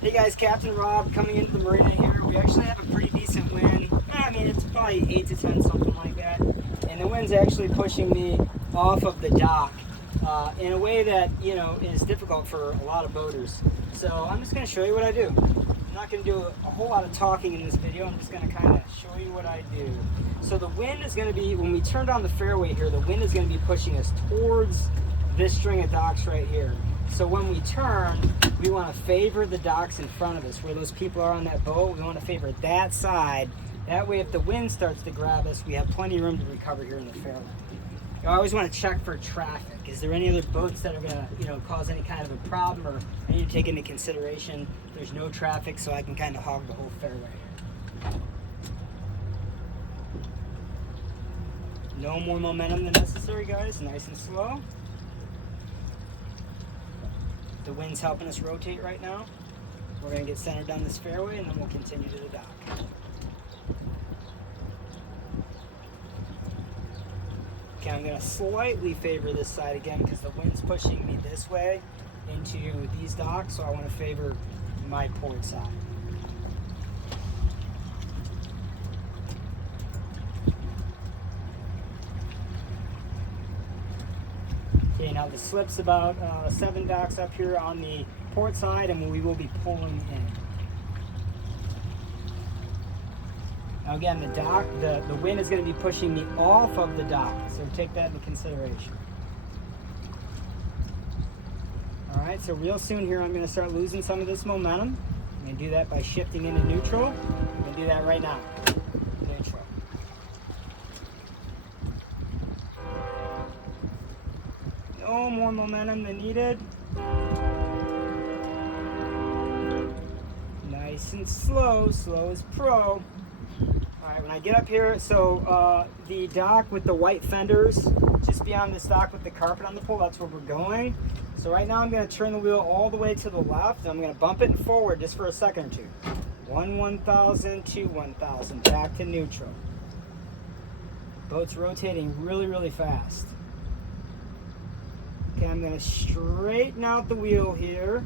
Hey guys, Captain Rob coming into the marina here. We actually have a pretty decent wind. I mean, it's probably 8 to 10, something like that. And the wind's actually pushing me off of the dock in a way that, you know, is difficult for a lot of boaters. So I'm just going to show you what I do. I'm not going to do a whole lot of talking in this video. I'm just going to kind of show you what I do. So the wind is going to be, when we turn down the fairway here, the wind is going to be pushing us towards this string of docks right here. So when we turn, we want to favor the docks in front of us, where those people are on that boat. We want to favor that side. That way, if the wind starts to grab us, we have plenty of room to recover here in the fairway. You always want to check for traffic. Is there any other boats that are going to, you know, cause any kind of a problem, or I need to take into consideration there's no traffic, so I can kind of hog the whole fairway here. No more momentum than necessary, guys. Nice and slow. The wind's helping us rotate right now. We're going to get centered down this fairway, and then we'll continue to the dock. Okay, I'm going to slightly favor this side again because the wind's pushing me this way into these docks, so I want to favor my port side. Okay, now the slip's about 7 docks up here on the port side, and we will be pulling in. Now again, the wind is going to be pushing me off of the dock, so take that into consideration. All right, so real soon here I'm going to start losing some of this momentum. I'm going to do that by shifting into neutral. I'm going to do that right now. Neutral. No more momentum than needed. Nice and slow, slow as pro. Alright, when I get up here, so the dock with the white fenders, just beyond this dock with the carpet on the pole, that's where we're going. So right now I'm going to turn the wheel all the way to the left, and I'm going to bump it forward just for a second or two. 1,000, 2, 1,000, back to neutral. Boat's rotating really, really fast. Okay, I'm going to straighten out the wheel here.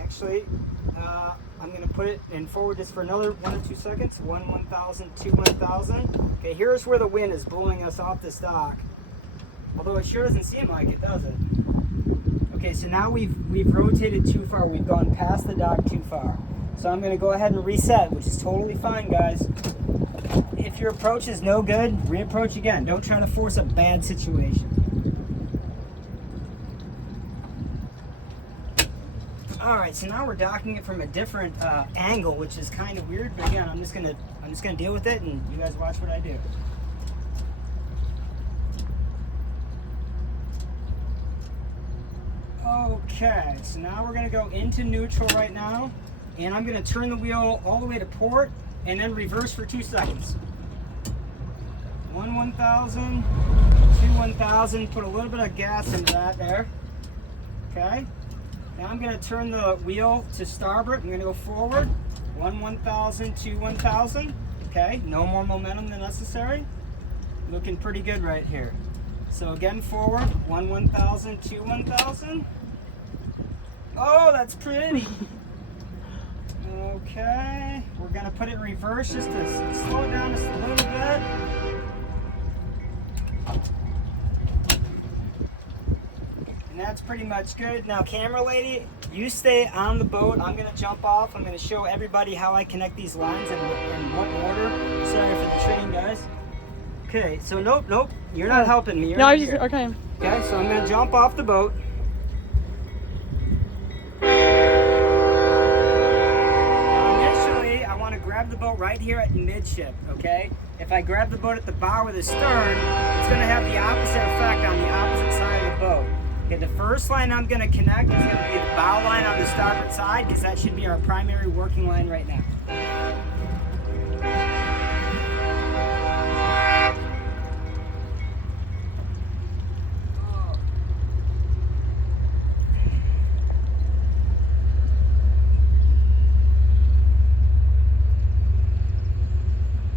Actually, I'm going to put it in forward just for another 1 or 2 seconds. 1,000, 2, 1,000. Okay, here's where the wind is blowing us off this dock. Although it sure doesn't seem like it, does it? Okay, so now we've rotated too far. We've gone past the dock too far. So I'm going to go ahead and reset, which is totally fine, guys. If your approach is no good, reapproach again. Don't try to force a bad situation. All right, so now we're docking it from a different angle, which is kind of weird. But again, I'm just gonna deal with it, and you guys watch what I do. Okay, so now we're gonna go into neutral right now, and I'm gonna turn the wheel all the way to port, and then reverse for 2 seconds. 1,000, 2, 1,000. Put a little bit of gas into that there. Okay. Now I'm going to turn the wheel to starboard. I'm going to go forward. 1,000, 2, 1,000. Okay, no more momentum than necessary. Looking pretty good right here. So again, forward. 1,000, 2, 1,000. Oh, that's pretty. Okay, we're going to put it in reverse just to slow it down just a little bit. That's pretty much good. Now, camera lady, you stay on the boat. I'm going to jump off. I'm going to show everybody how I connect these lines and in what order. Sorry for the train, guys. Okay, so nope. You're not helping me. You're no, here. okay. Okay, so I'm going to jump off the boat. Now, initially, I want to grab the boat right here at midship, okay? If I grab the boat at the bow or the stern, it's going to have the opposite effect on the opposite side of the boat. Okay, the first line I'm going to connect is going to be the bow line on the starboard side, because that should be our primary working line right now.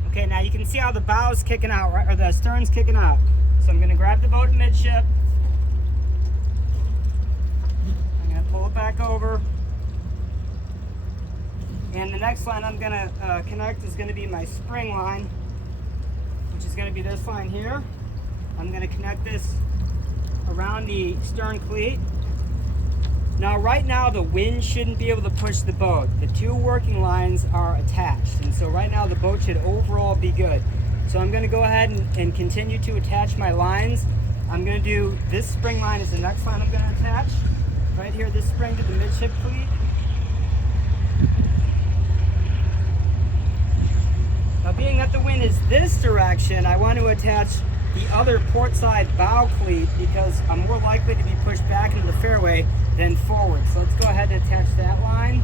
Okay, now you can see how the bow's kicking out, right, or the stern's kicking out. So I'm going to grab the boat at midship. I'm going to pull it back over. And the next line I'm gonna connect is gonna be my spring line, which is gonna be this line here. I'm gonna connect this around the stern cleat. Now right now the wind shouldn't be able to push the boat. The two working lines are attached, and so right now the boat should overall be good. So I'm gonna go ahead and continue to attach my lines. I'm gonna do this spring line is the next line I'm gonna attach. Right here, this spring to the midship cleat. Now being that the wind is this direction, I want to attach the other port side bow cleat because I'm more likely to be pushed back into the fairway than forward. So let's go ahead and attach that line.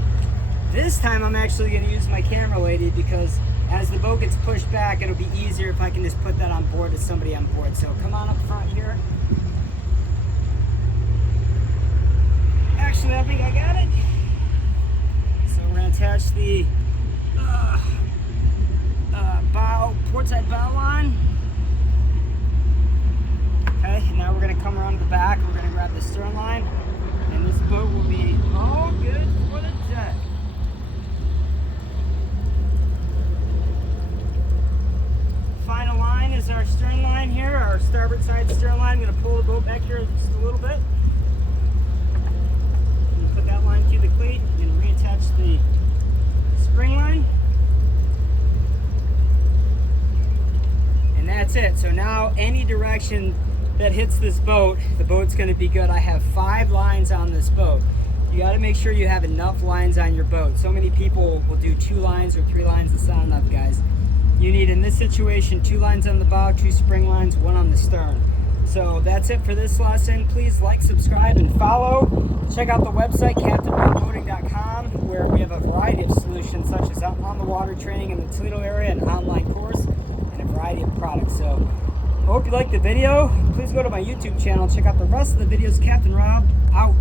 This time I'm actually going to use my camera lady because as the boat gets pushed back, it'll be easier if I can just put that on board to somebody on board. So come on up front here. Actually, I think I got it. So we're going to attach the port side bow line. Okay, and now we're going to come around to the back. We're going to grab the stern line, and this boat will be all good for the day. Final line is our stern line here, our starboard side stern line. I'm going to pull the boat back here just a little bit. And put that line through the cleat and reattach the spring line. And that's it. So now any direction that hits this boat, the boat's going to be good. I have 5 lines on this boat. You got to make sure you have enough lines on your boat. So many people will do 2 lines or 3 lines. It's not enough, guys. You need, in this situation, 2 lines on the bow, 2 spring lines, 1 on the stern. So that's it for this lesson. Please like, subscribe, and follow. Check out the website, captainrobboating.com, where we have a variety of solutions such as on the water training in the Toledo area, an online course, and a variety of products. So I hope you liked the video. Please go to my YouTube channel, check out the rest of the videos. Captain Rob, out.